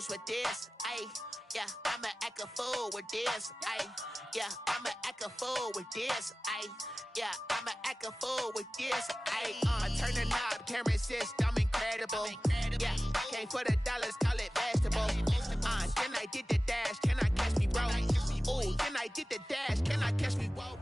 goes with this. Ay, yeah, I'ma act a fool with this. Ay, yeah, I'ma act a fool with this. Ay, yeah, I'ma act a fool with this. Ay, I turn the knob, can't resist, I'm incredible. Yeah, came for the dollars, call it vegetable. Then I did the dash, can I catch me, bro? Ooh, then I did the dash, can I catch me, bro?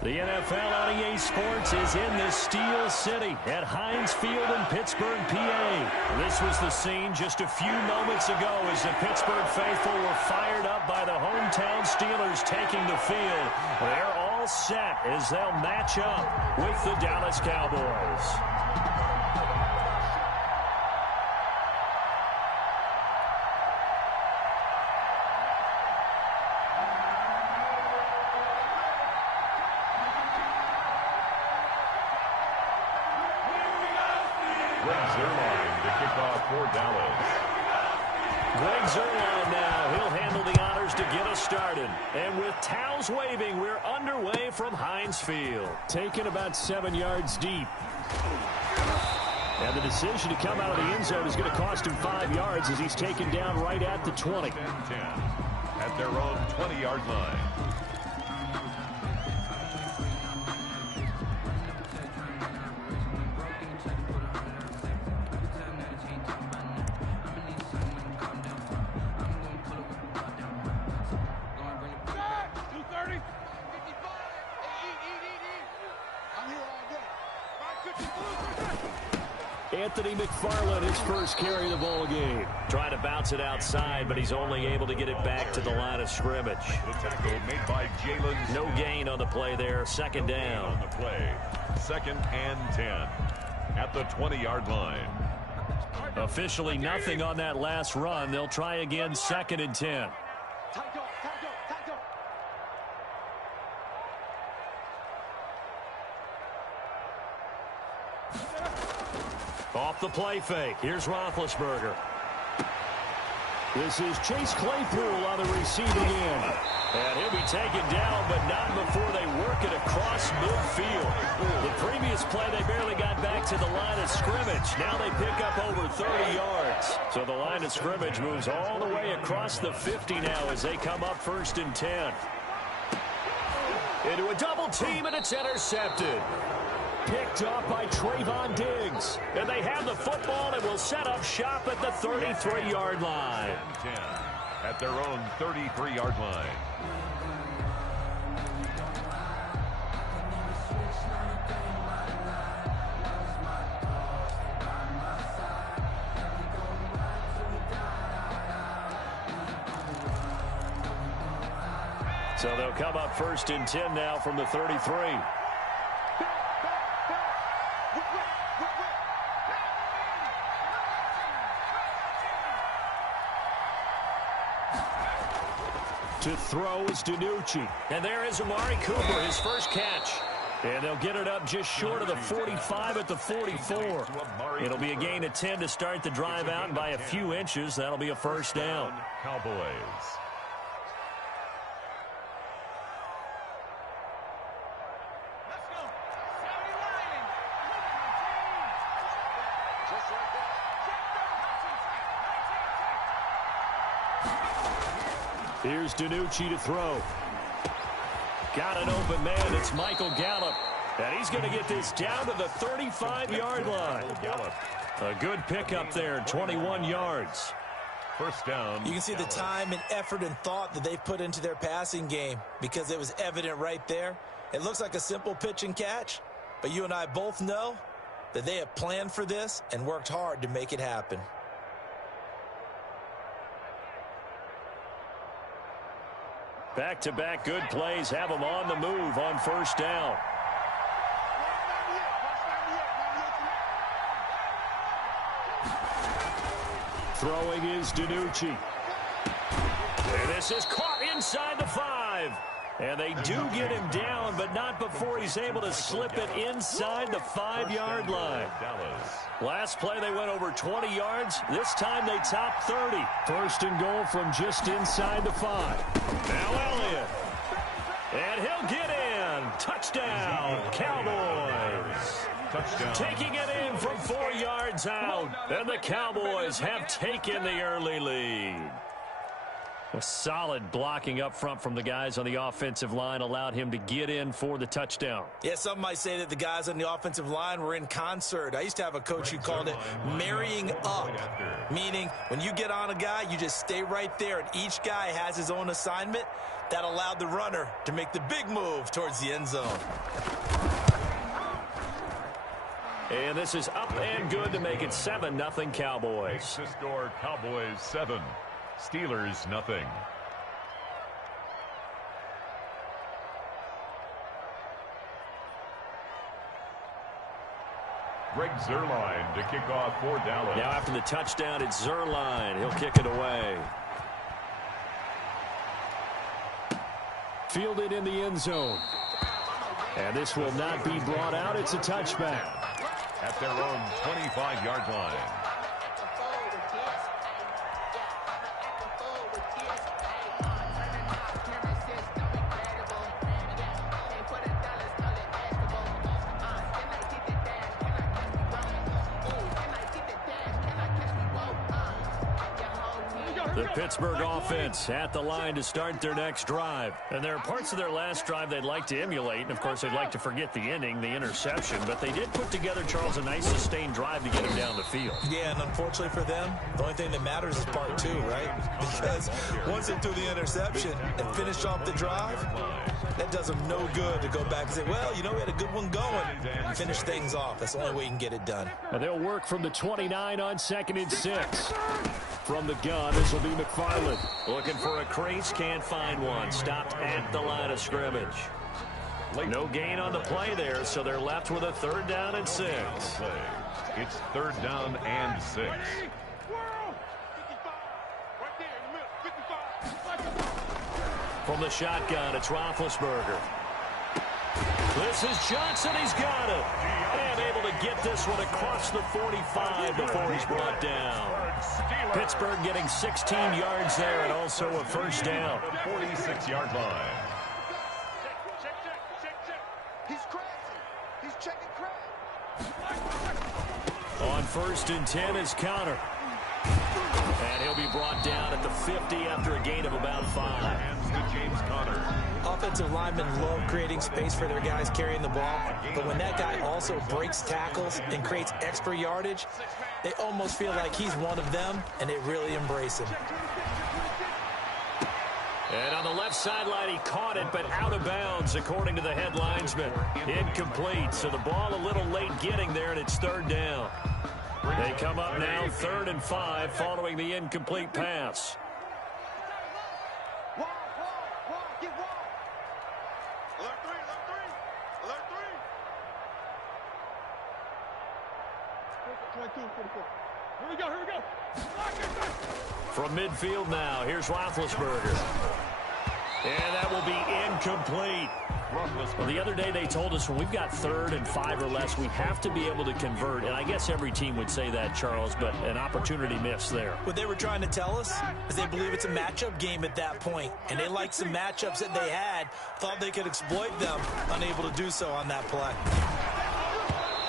The NFL on EA Sports is in the Steel City at Heinz Field in Pittsburgh, PA. This was the scene just a few moments ago as the Pittsburgh faithful were fired up by the hometown Steelers taking the field. They're all set as they'll match up with the Dallas Cowboys. Greg Zuerlein now. He'll handle the honors to get us started. And with towels waving, we're underway from Heinz Field. Taken about 7 yards deep. And the decision to come out of the end zone is going to cost him 5 yards as he's taken down right at the 20. 10 at their own 20-yard line. Anthony McFarland, his first carry of the ball game. Trying to bounce it outside, but he's only able to get it back to the line of scrimmage. The tackle made by Jalen. No gain on the play there. Second down. On the play. 2nd and 10 at the 20-yard line. Officially nothing on that last run. They'll try again 2nd and 10. Off the play fake. Here's Roethlisberger. This is Chase Claypool on the receiving end. And he'll be taken down, but not before they work it across midfield. The previous play, they barely got back to the line of scrimmage. Now they pick up over 30 yards. So the line of scrimmage moves all the way across the 50 now as they come up 1st and 10. Into a double team, and it's intercepted. Picked up by Trayvon Diggs. And they have the football and will set up shop at the 33-yard line. 10 at their own 33-yard line. So they'll come up 1st and 10 now from the 33. To throw is DiNucci. And there is Amari Cooper, his first catch. And they'll get it up just short of the 45 at the 44. It'll be a gain of 10 to start the drive out, and by a few inches, that'll be a first down. Cowboys. Here's DiNucci to throw. Got an open man. It's Michael Gallup. And he's going to get this down to the 35-yard line. A good pickup there, 21 yards. First down. You can see the time and effort and thought that they've put into their passing game because it was evident right there. It looks like a simple pitch and catch, but you and I both know that they have planned for this and worked hard to make it happen. Back-to-back good plays have them on the move on first down. Throwing is DiNucci. And this is caught inside the 5. And they do get him down, but not before he's able to slip it inside the 5-yard line. Last play, they went over 20 yards. This time, they top 30. First and goal from just inside the 5. Now Elliott. And he'll get in. Touchdown, Cowboys. Touchdown. Taking it in from 4 yards out. And the Cowboys have taken the early lead. A solid blocking up front from the guys on the offensive line allowed him to get in for the touchdown. Yeah, some might say that the guys on the offensive line were in concert. I used to have a coach who called it marrying up, meaning when you get on a guy, you just stay right there, and each guy has his own assignment. That allowed the runner to make the big move towards the end zone. And this is up and good to make it 7-0 Cowboys. Makes the score Cowboys 7, Steelers nothing. Greg Zuerlein to kick off for Dallas. Now after the touchdown, it's Zuerlein. He'll kick it away. Fielded in the end zone. And this will not be brought out. It's a touchback. At their own 25-yard line. The Pittsburgh offense at the line to start their next drive. And there are parts of their last drive they'd like to emulate. And, of course, they'd like to forget the inning, the interception. But they did put together, Charles, a nice sustained drive to get him down the field. Yeah, and unfortunately for them, the only thing that matters is part 2, right? Because once they threw the interception and finished off the drive, that does them no good to go back and say, well, you know, we had a good one going. Finish things off. That's the only way you can get it done. And they'll work from the 29 on 2nd and 6. From the gun, this will be McFarland. Looking for a crease, can't find one. Stopped at the line of scrimmage. No gain on the play there, so they're left with a 3rd down and 6. It's 3rd down and 6. From the shotgun, it's Roethlisberger. This is Johnson. He's got it. And able to get this one across the 45 before he's brought down. Pittsburgh getting 16 yards there and also a 1st down. 46-yard line. He's crazy. He's checking crack. On 1st and 10 is Conner. And he'll be brought down at the 50 after a gain of about 5. Hands to James Conner. Offensive linemen love creating space for their guys carrying the ball, but when that guy also breaks tackles and creates extra yardage, they almost feel like he's one of them, and they really embrace him. And on the left sideline, he caught it, but out of bounds, according to the head linesman. Incomplete, so the ball a little late getting there, and it's 3rd down. They come up now 3rd and 5 following the incomplete pass. Here we go. From midfield now, here's Roethlisberger. And that will be incomplete. Well, the other day they told us when we've got 3rd and 5 or less, we have to be able to convert. And I guess every team would say that, Charles, but an opportunity missed there. What they were trying to tell us is they believe it's a matchup game at that point, and they liked some matchups that they had, thought they could exploit them, unable to do so on that play.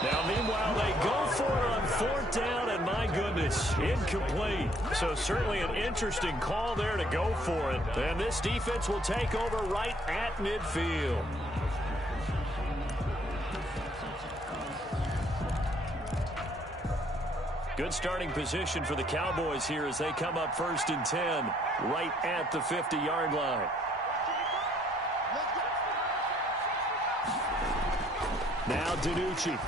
Now, meanwhile, they go for it on 4th down, and my goodness, incomplete. So certainly an interesting call there to go for it. And this defense will take over right at midfield. Good starting position for the Cowboys here as they come up 1st and 10, right at the 50-yard line. Now DiNucci.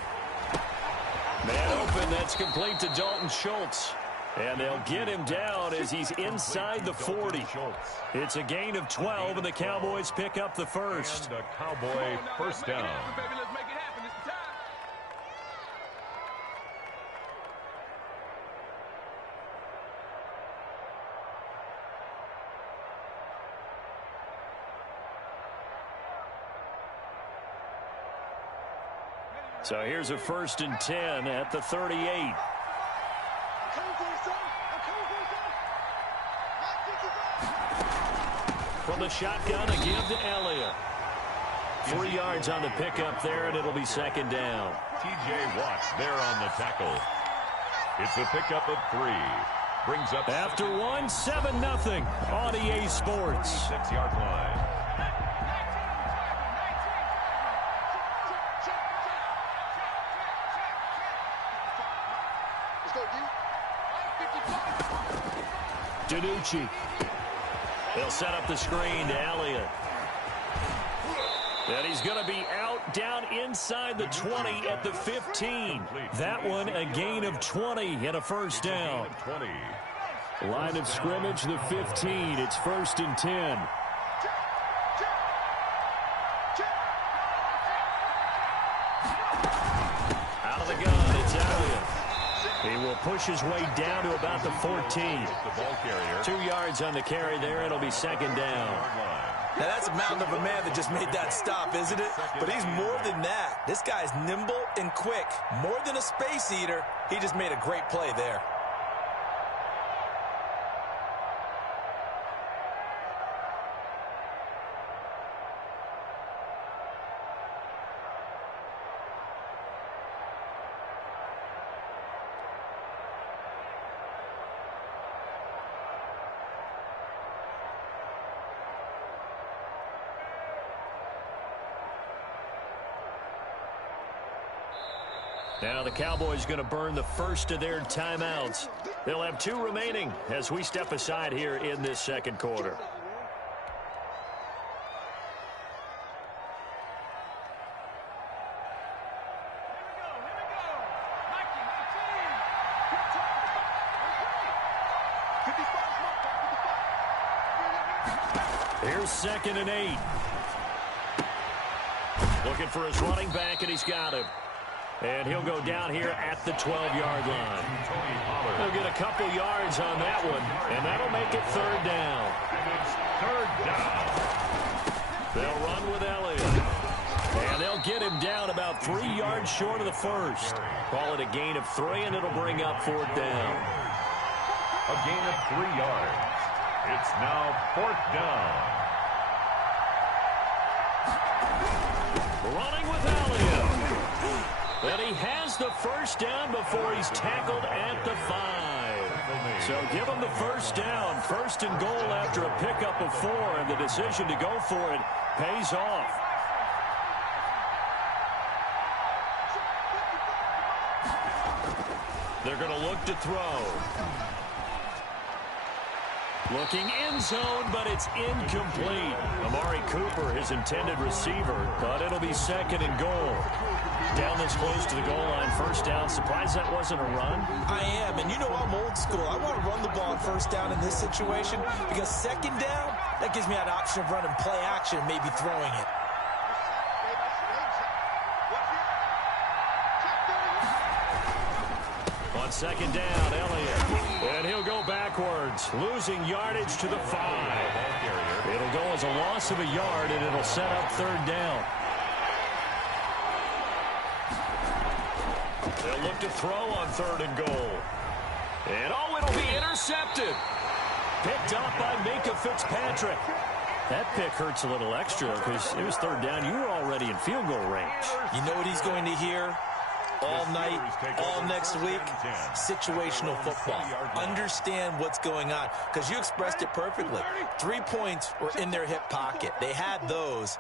Man open, that's complete to Dalton Schultz. And they'll get him down as he's inside the 40. It's a gain of 12, and the Cowboys pick up the 1st. And a Cowboy 1st down. So here's a 1st and 10 at the 38. From the shotgun, a give to Elliott. 3 yards on the pickup there, and it'll be 2nd down. T.J. Watt there on the tackle. It's a pickup of 3. Brings up after 1, 7-0 on EA Sports. 6-yard line. DiNucci. They'll set up the screen to Elliott. And he's going to be out down inside the 20 at the 15. That one a gain of 20 and a first down. Line of scrimmage, the 15. It's 1st and 10. Out of the gun, it's Elliott. He will push his way down to about the 14. 2 yards on the carry there. It'll be 2nd down. Now, that's a mountain of a man that just made that stop, isn't it? But he's more than that. This guy's nimble and quick. More than a space eater, he just made a great play there. Now the Cowboys going to burn the first of their timeouts. They'll have 2 remaining as we step aside here in this 2nd quarter. Here's 2nd and 8. Looking for his running back, and he's got him. And he'll go down here at the 12-yard line. He'll get a couple yards on that one, and that'll make it 3rd down. They'll run with Elliott. And they'll get him down about 3 yards short of the first. Call it a gain of 3, and it'll bring up 4th down. A gain of 3 yards. It's now 4th down. Running with Elliott. And he has the first down before he's tackled at the 5. So give him the first down. 1st and goal after a pickup of 4. And the decision to go for it pays off. They're going to look to throw. Looking end zone, but it's incomplete. Amari Cooper, his intended receiver, but it'll be 2nd and goal. Down this close to the goal line, 1st down. Surprised that wasn't a run? I am, and you know I'm old school. I want to run the ball on 1st down in this situation because 2nd down, that gives me an option of running play action, maybe throwing it. On 2nd down, Elliott. And he'll go backwards, losing yardage to the 5. It'll go as a loss of a yard, and it'll set up 3rd down. They'll look to throw on 3rd and goal. And, oh, it'll be intercepted. Picked up by Minkah Fitzpatrick. That pick hurts a little extra because it was 3rd down. You were already in field goal range. You know what he's going to hear all night, all next week? Situational football. Understand what's going on because you expressed it perfectly. 3 points were in their hip pocket. They had those.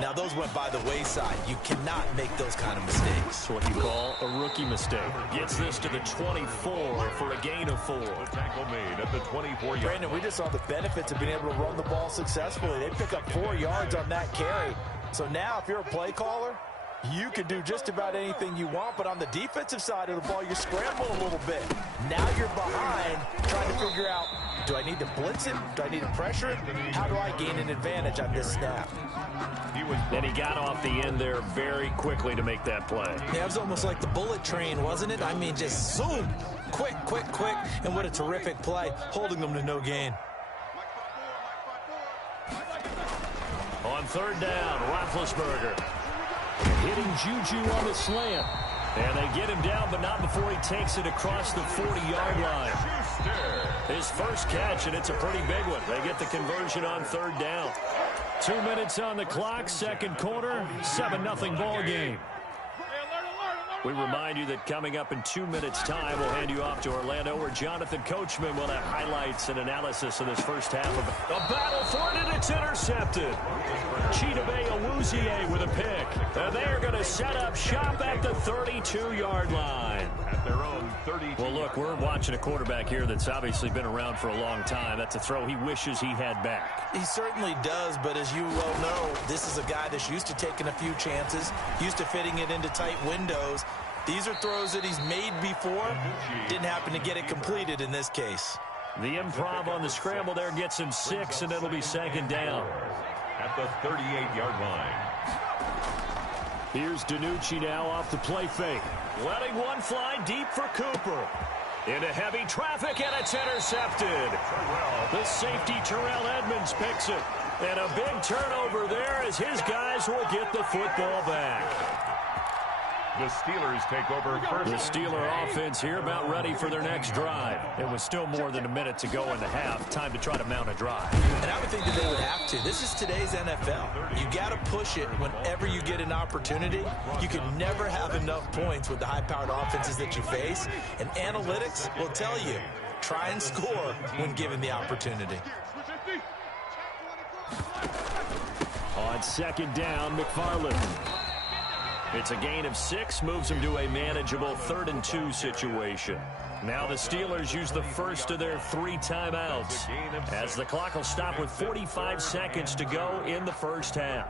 Now, those went by the wayside. You cannot make those kind of mistakes. That's what you call a rookie mistake. Gets this to the 24 for a gain of 4. Tackle made at the 24-yard. Brandon, we just saw the benefits of being able to run the ball successfully. They pick up 4 yards on that carry. So now, if you're a play caller, you can do just about anything you want, but on the defensive side of the ball, you scramble a little bit. Now you're behind, trying to figure out, do I need to blitz it? Do I need to pressure it? How do I gain an advantage on this snap? Then he got off the end there very quickly to make that play. Yeah, it was almost like the bullet train, wasn't it? I mean, just zoom, quick, quick, quick, and what a terrific play, holding them to no gain. On 3rd down, Roethlisberger. Hitting Juju on the slant. And they get him down, but not before he takes it across the 40-yard line. His first catch, and it's a pretty big one. They get the conversion on 3rd down. 2 minutes on the clock, 2nd quarter, 7-0 ball game. We remind you that coming up in 2 minutes' time, we'll hand you off to Orlando, where Jonathan Coachman will have highlights and analysis of this first half of the battle for it, and it's intercepted. Getyaw8tup1's with a pick. And they're going to set up shop at the 32-yard line. At their own 32. Well, look, we're watching a quarterback here that's obviously been around for a long time. That's a throw he wishes he had back. He certainly does, but as you well know, this is a guy that's used to taking a few chances, used to fitting it into tight windows. These are throws that he's made before. Didn't happen to get it completed in this case. The improv on the scramble there gets him 6, and it'll be second down. At the 38-yard line. Here's DiNucci now off the play fake. Letting one fly deep for Cooper. Into heavy traffic, and it's intercepted. The safety, Terrell Edmonds, picks it. And a big turnover there as his guys will get the football back. The Steelers take over first. The Steeler offense here about ready for their next drive. It was still more than a minute to go in the half. Time to try to mount a drive. And I would think that they would have to. This is today's NFL. You got to push it whenever you get an opportunity. You can never have enough points with the high-powered offenses that you face. And analytics will tell you, try and score when given the opportunity. On second down, McFarland. It's a gain of 6, moves him to a manageable 3rd and 2 situation. Now the Steelers use the first of their 3 timeouts, as the clock will stop with 45 seconds to go in the first half.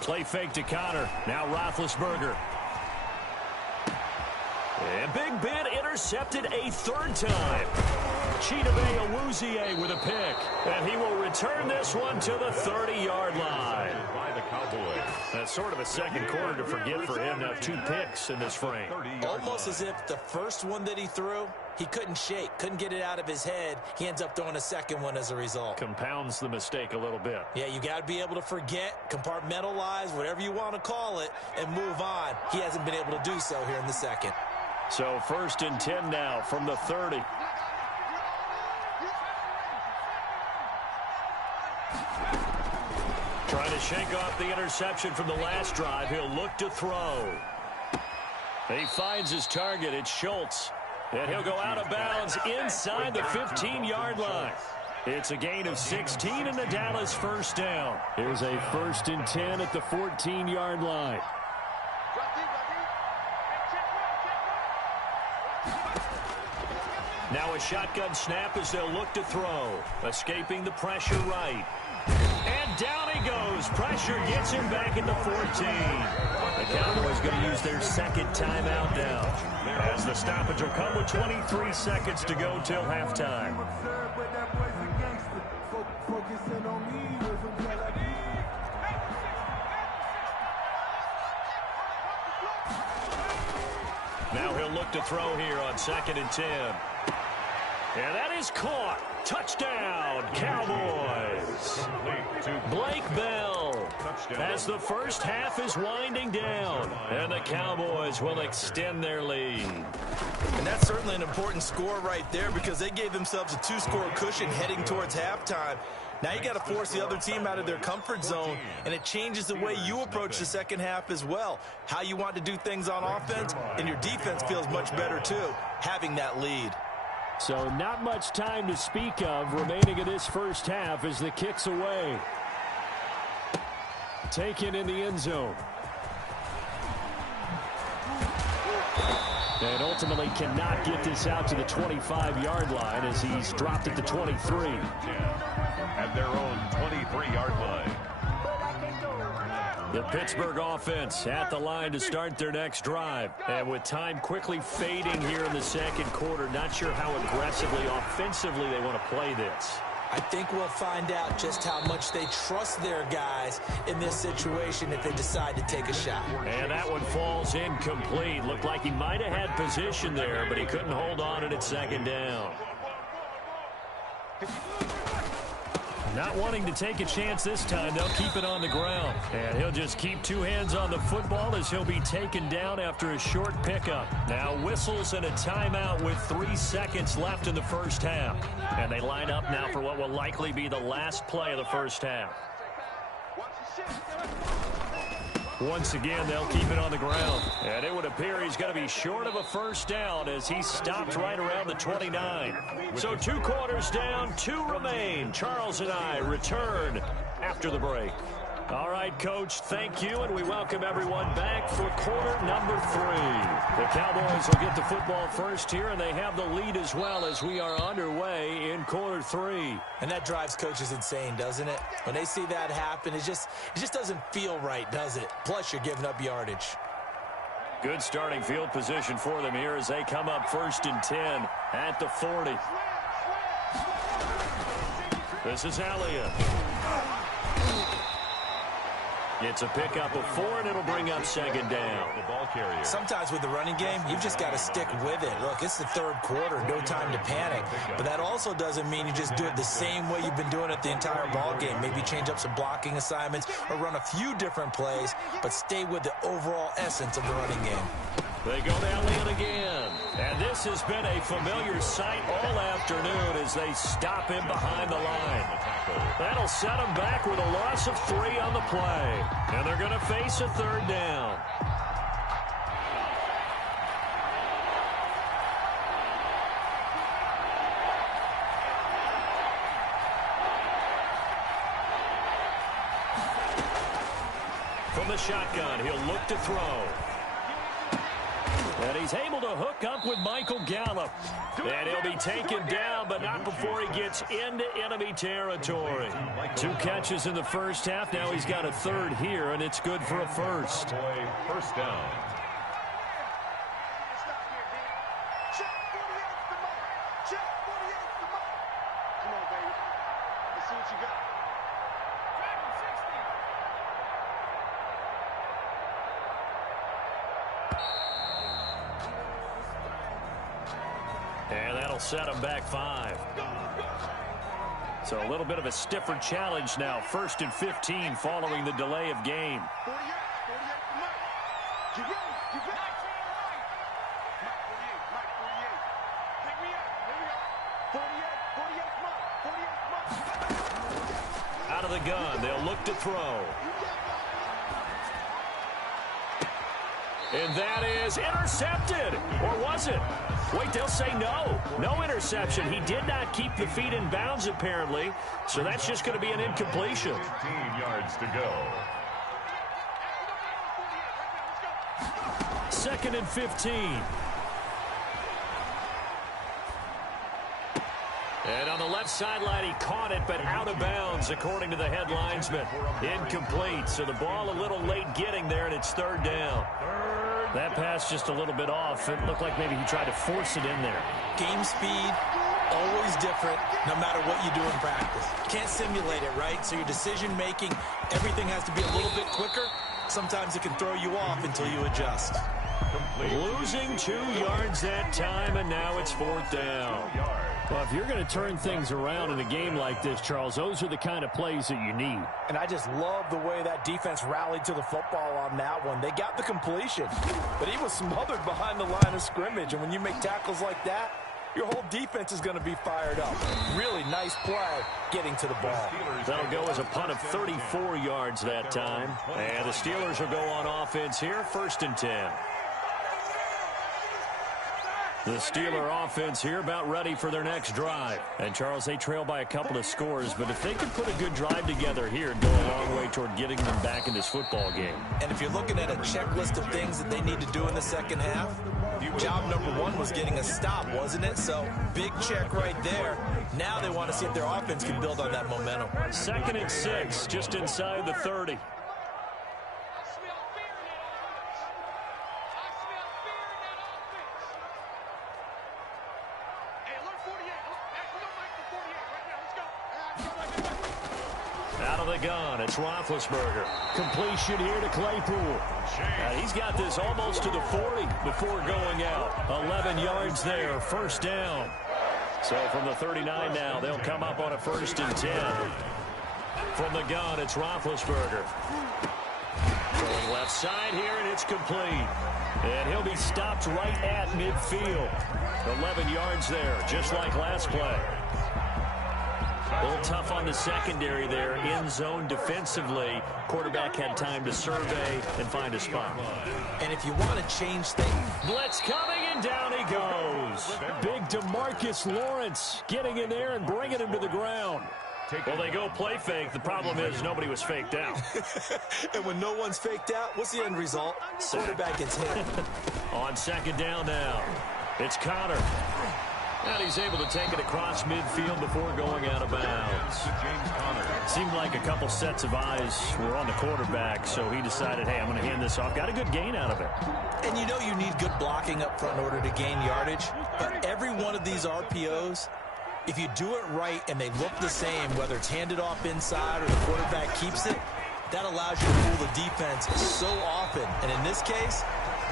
Play fake to Connor. Now Roethlisberger. And Big Ben intercepted a 3rd time. Getyaw8tup1's with a pick. And he will return this one to the 30-yard line. By the Cowboys. That's sort of a second quarter to forget for him. Now 2 picks in this frame. Almost as if the first one that he threw, he couldn't shake, couldn't get it out of his head. He ends up throwing a second one as a result. Compounds the mistake a little bit. Yeah, you got to be able to forget, compartmentalize, whatever you want to call it, and move on. He hasn't been able to do so here in the second. So 1st and 10 now from the 30. Trying to shake off the interception from the last drive. He'll look to throw. He finds his target. It's Schultz. And he'll go out of bounds inside the 15-yard line. It's a gain of 16 and the Dallas first down. Here's a 1st and 10 at the 14-yard line. Now a shotgun snap as they'll look to throw. Escaping the pressure right. And down he goes. Pressure gets him back in the 14. The Cowboys going to use their 2nd timeout now, as the stoppage will come with 23 seconds to go till halftime. Now he'll look to throw here on 2nd and 10. And that is caught. Touchdown, Cowboys. Blake Bell, as the first half is winding down, and the Cowboys will extend their lead. And that's certainly an important score right there, because they gave themselves a 2-score cushion heading towards halftime. Now you got to force the other team out of their comfort zone, and it changes the way you approach the second half as well. How you want to do things on offense, and your defense feels much better too, having that lead. So not much time to speak of remaining in this first half as the kick's away. Taken in the end zone. And ultimately cannot get this out to the 25-yard line as he's dropped at the 23. At their own 23-yard line. The Pittsburgh offense at the line to start their next drive. And with time quickly fading here in the second quarter, not sure how aggressively, offensively they want to play this. I think we'll find out just how much they trust their guys in this situation if they decide to take a shot. And that one falls incomplete. Looked like he might have had position there, but he couldn't hold on it at 2nd down. Not wanting to take a chance this time, they'll keep it on the ground. And he'll just keep two hands on the football as he'll be taken down after a short pickup. Now whistles and a timeout with 3 seconds left in the first half. And they line up now for what will likely be the last play of the first half. Once again, they'll keep it on the ground. And it would appear he's going to be short of a first down as he stopped right around the 29. So 2 quarters down, 2 remain. Charles and I return after the break. All right, Coach, thank you, and we welcome everyone back for quarter number 3. The Cowboys will get the football first here, and they have the lead as well as we are underway in quarter 3. And that drives coaches insane, doesn't it? When they see that happen, it just doesn't feel right, does it? Plus, you're giving up yardage. Good starting field position for them here as they come up 1st and 10 at the 40. This is Elliott. It's a pickup of 4, and it'll bring up 2nd down. Sometimes with the running game, you've just got to stick with it. Look, it's the 3rd quarter, no time to panic. But that also doesn't mean you just do it the same way you've been doing it the entire ball game. Maybe change up some blocking assignments or run a few different plays, but stay with the overall essence of the running game. They go to Elliott again. And this has been a familiar sight all afternoon as they stop him behind the line. That'll set him back with a loss of 3 on the play. And they're going to face a 3rd down. From the shotgun, he'll look to throw. And he's able to hook up with Michael Gallup. And he'll be taken down, but not before he gets into enemy territory. 2 catches in the first half. Now he's got a 3rd here, and it's good for a 1st. First down. Come on, baby. Let's see what you got. And that'll set him back 5. So a little bit of a stiffer challenge now. 1st and 15 following the delay of game. 48, come on. Get ready, get ready. Mike 48. Pick me up, here we go. 48, come on. 48, come on. Out of the gun, they'll look to throw. And that is intercepted. Or was it? Wait, they'll say no. No interception. He did not keep the feet in bounds, apparently. So that's just going to be an incompletion. 15 yards to go. 2nd and 15. And on the left sideline, he caught it, but out of bounds, according to the head linesman. Incomplete. So the ball a little late getting there, and it's 3rd down. That pass just a little bit off. It looked like maybe he tried to force it in there. Game speed, always different, no matter what you do in practice. Can't simulate it, right? So your decision-making, everything has to be a little bit quicker. Sometimes it can throw you off until you adjust. Losing 2 yards that time, and now it's 4th down. Well, if you're going to turn things around in a game like this, Charles, those are the kind of plays that you need. And I just love the way that defense rallied to the football on that one. They got the completion, but he was smothered behind the line of scrimmage. And when you make tackles like that, your whole defense is going to be fired up. Really nice play getting to the ball. That'll go as a punt of 34 yards that time. And the Steelers will go on offense here, 1st and 10. The Steeler offense here about ready for their next drive. And, Charles, they trail by a couple of scores, but if they can put a good drive together here and go a long way toward getting them back in this football game. And if you're looking at a checklist of things that they need to do in the second half, job number 1 was getting a stop, wasn't it? So, big check right there. Now they want to see if their offense can build on that momentum. 2nd and 6, just inside the 30. Gun. It's Roethlisberger. Completion here to Claypool. And he's got this almost to the 40 before going out. 11 yards there. 1st down. So from the 39 now, they'll come up on a 1st and 10. From the gun, it's Roethlisberger. Going left side here, and it's complete. And he'll be stopped right at midfield. 11 yards there, just like last play. A little tough on the secondary there. In zone defensively. Quarterback had time to survey and find a spot. And if you want to change things. Blitz coming, and down he goes. Big DeMarcus Lawrence getting in there and bringing him to the ground. Well, they go play fake. The problem is nobody was faked out. And when no one's faked out, what's the end result? Quarterback gets hit. On second down now, it's Connor. And he's able to take it across midfield before going out of bounds. Seemed like a couple sets of eyes were on the quarterback, so he decided, hey, I'm going to hand this off. Got a good gain out of it. And you know you need good blocking up front in order to gain yardage. But every one of these RPOs, if you do it right and they look the same, whether it's handed off inside or the quarterback keeps it, that allows you to fool the defense so often. And in this case,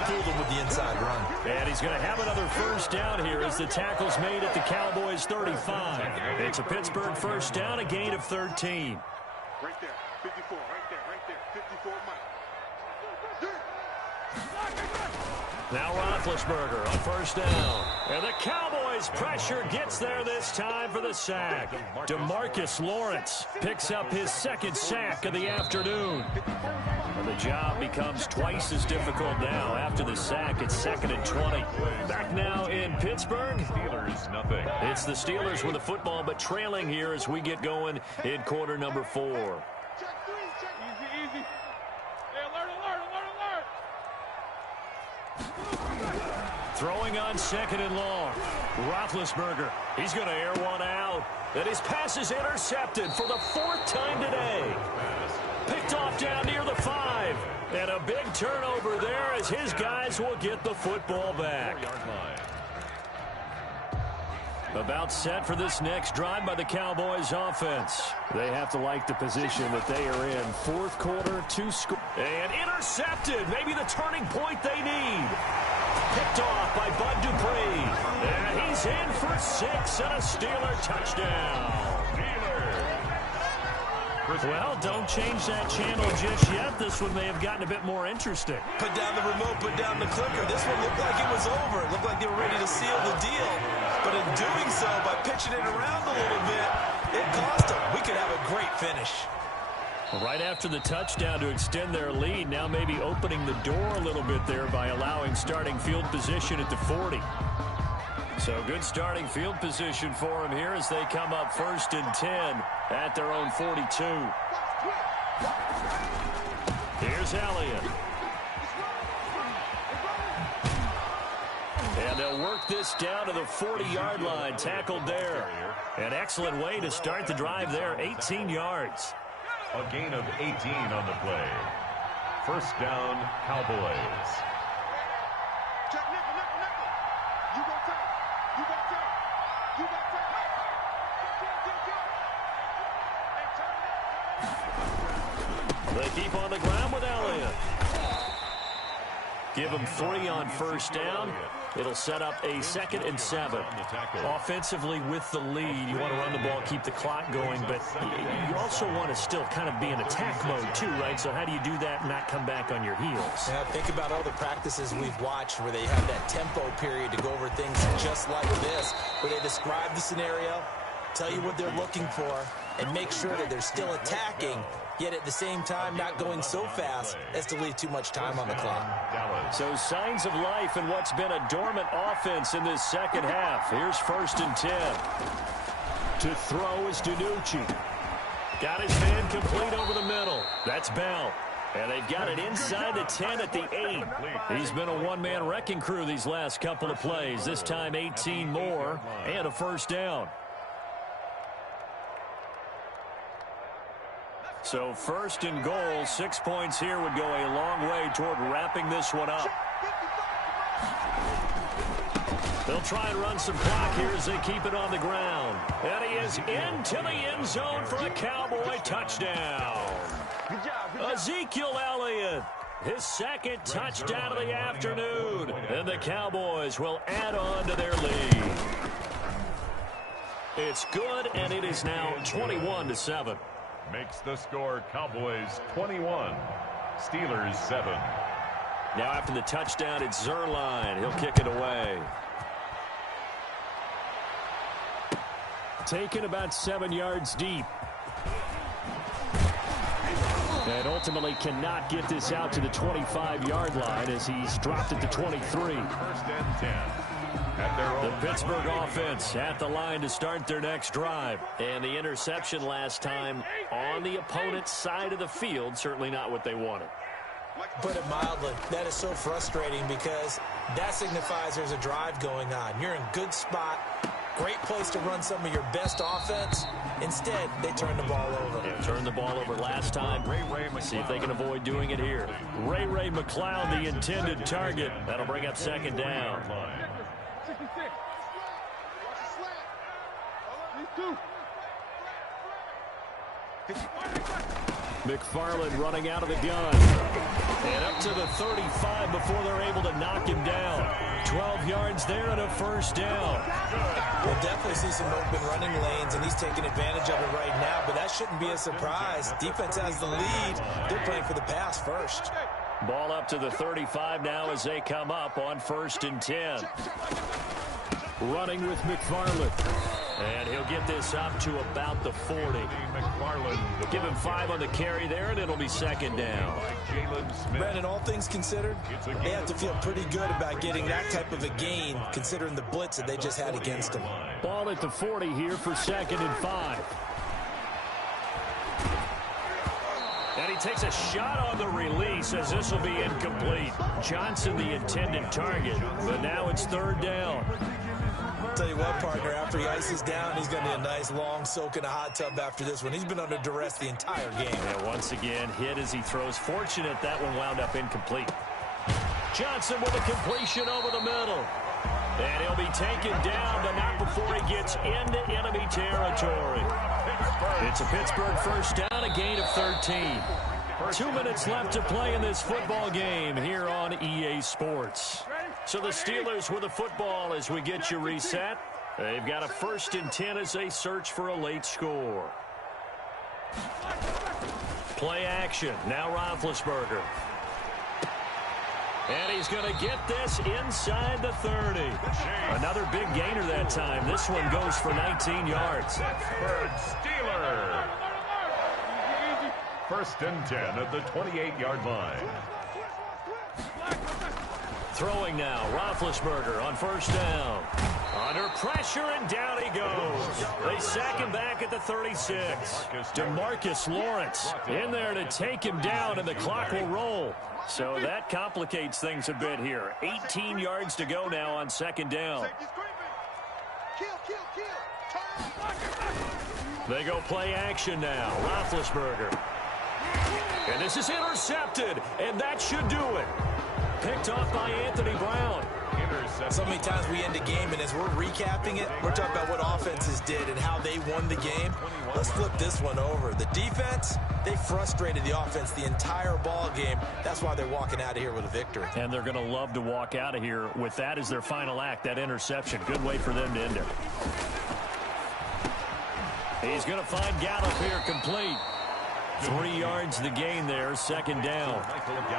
fooled them with the inside run. And he's going to have another first down here as the tackle's made at the Cowboys' 35. It's a Pittsburgh first down, a gain of 13. Right there, 54, right there, 54 miles. Now Roethlisberger on first down. And the Cowboys' pressure gets there this time for the sack. DeMarcus Lawrence picks up his second sack of the afternoon. And the job becomes twice as difficult now. After the sack, it's 2nd and 20. Back now in Pittsburgh. Steelers, nothing. It's the Steelers with the football, but trailing here as we get going in quarter number 4. Check 3, check. Easy, easy. Hey, alert. Throwing on 2nd and long. Roethlisberger, he's going to air one out. And his pass is intercepted for the 4th time today. Picked off down near the 5. And a big turnover there as his guys will get the football back. About set for this next drive by the Cowboys offense. They have to like the position that they are in. 4th quarter, 2 score. And intercepted. Maybe the turning point they need. Picked off by Bud Dupree. And he's in for 6 and a Steeler touchdown. Well, don't change that channel just yet. This one may have gotten a bit more interesting. Put down the remote, put down the clicker. This one looked like it was over. It looked like they were ready to seal the deal. But in doing so, by pitching it around a little bit, it cost them. We could have a great finish. Right after the touchdown to extend their lead, now maybe opening the door a little bit there by allowing starting field position at the 40. So good starting field position for them here as they come up 1st and 10 at their own 42. Here's Elliott. And they'll work this down to the 40-yard line, tackled there. An excellent way to start the drive there, 18 yards. A gain of 18 on the play. First down, Cowboys. Check nickel. You go tight. You got tight. They keep on the ground with Elliott. Give them 3 on first down. It'll set up a 2nd and 7. Offensively with the lead, you want to run the ball, keep the clock going, but you also want to still kind of be in attack mode too, right? So how do you do that and not come back on your heels? Yeah, think about all the practices we've watched where they have that tempo period to go over things just like this, where they describe the scenario, tell you what they're looking for, and make sure that they're still attacking, yet at the same time not going so fast as to leave too much time on the clock. So signs of life in what's been a dormant offense in this second half. Here's 1st and 10. To throw is DiNucci. Got his man complete over the middle. That's Bell. And they've got it inside the 10 at the 8. He's been a one-man wrecking crew these last couple of plays. This time 18 more and a first down. So 1st and goal, 6 points here would go a long way toward wrapping this one up. They'll try and run some clock here as they keep it on the ground. And he is into the end zone for a Cowboy touchdown. Ezekiel Elliott, his 2nd touchdown of the afternoon. And the Cowboys will add on to their lead. It's good, and it is now 21-7. makes the score Cowboys 21, Steelers 7. Now after the touchdown, it's Zuerlein. He'll kick it away. Taken about 7 yards deep. And ultimately cannot get this out to the 25-yard line as he's dropped it to 23. First and 10. The Pittsburgh offense at the line to start their next drive. And the interception last time on the opponent's side of the field, certainly not what they wanted. Put it mildly, that is so frustrating because that signifies there's a drive going on. You're in good spot, great place to run some of your best offense. Instead, they turn the ball over. They turned the ball over last time. See if they can avoid doing it here. Ray McCloud, the intended target. That'll bring up second down. McFarland running out of the gun. And up to the 35 before they're able to knock him down. 12 yards there and a first down. We'll definitely see some open running lanes, and he's taking advantage of it right now, but that shouldn't be a surprise. Defense has the lead. They're playing for the pass first. Ball up to the 35 now as they come up on 1st and 10. Running with McFarland. And he'll get this up to about the 40. Give him 5 on the carry there, and it'll be second down. Brandon, all things considered, they have to feel pretty good about getting that type of a gain, considering the blitz that they just had against them. Ball at the 40 here for 2nd and 5. And he takes a shot on the release as this will be incomplete. Johnson the intended target, but now it's 3rd down. Tell you what, partner, after he ices down, he's going to need a nice long soak in a hot tub after this one. He's been under duress the entire game. And once again, hit as he throws. Fortunate that one wound up incomplete. Johnson with a completion over the middle. And he'll be taken down, but not before he gets into enemy territory. It's a Pittsburgh first down, a gain of 13. 2 minutes left to play in this football game here on EA Sports. So the Steelers with the football as we get you reset. They've got a 1st and 10 as they search for a late score. Play action. Now Roethlisberger. And he's going to get this inside the 30. Another big gainer that time. This one goes for 19 yards. Steelers. 1st and 10 at the 28-yard line. Throwing now, Roethlisberger on 1st down. Under pressure, and down he goes. They sack him back at the 36. DeMarcus Lawrence in there to take him down, and the clock will roll. So that complicates things a bit here. 18 yards to go now on 2nd down. They go play action now. Roethlisberger. And this is intercepted, and that should do it. Picked off by Anthony Brown. So many times we end a game, and as we're recapping it, we're talking about what offenses did and how they won the game. Let's flip this one over. The defense, they frustrated the offense the entire ball game. That's why they're walking out of here with a victory. And they're going to love to walk out of here with that as their final act, that interception. Good way for them to end it. He's going to find Gallup here complete. 3 yards the gain there, 2nd down.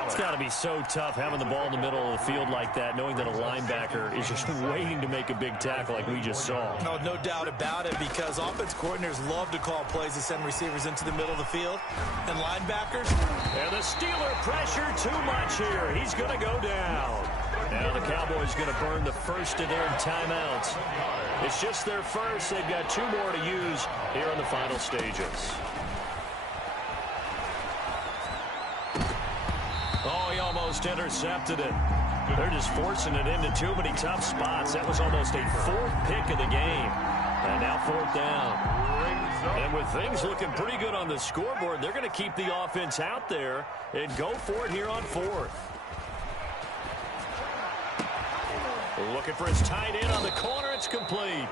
It's got to be so tough having the ball in the middle of the field like that, knowing that a linebacker is just waiting to make a big tackle like we just saw. No doubt about it, because offense coordinators love to call plays to send receivers into the middle of the field. And linebackers? And the Steeler pressure too much here. He's going to go down. Now the Cowboys going to burn the first of their timeouts. It's just their first. They've got 2 more to use here in the final stages. Oh, he almost intercepted it. They're just forcing it into too many tough spots. That was almost a 4th pick of the game. And now 4th down. And with things looking pretty good on the scoreboard, they're going to keep the offense out there and go for it here on 4th. Looking for his tight end on the corner. It's complete.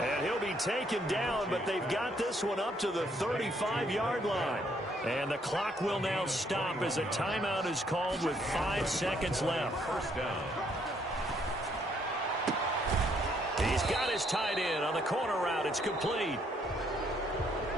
And he'll be taken down, but they've got this one up to the 35-yard line. And the clock will now stop as a timeout is called with 5 seconds left. First down. He's got his tight end on the corner route. It's complete.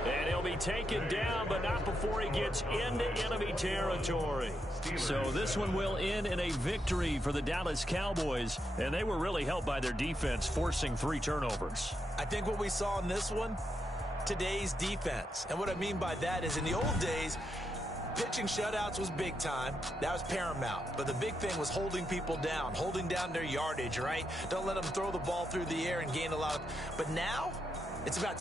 And he'll be taken down, but not before he gets into enemy territory. So this one will end in a victory for the Dallas Cowboys, and they were really helped by their defense, forcing 3 turnovers. I think what we saw in this one, today's defense. And what I mean by that is in the old days, pitching shutouts was big time. That was paramount. But the big thing was holding people down, holding down their yardage, right? Don't let them throw the ball through the air and gain a lot of... But now, it's about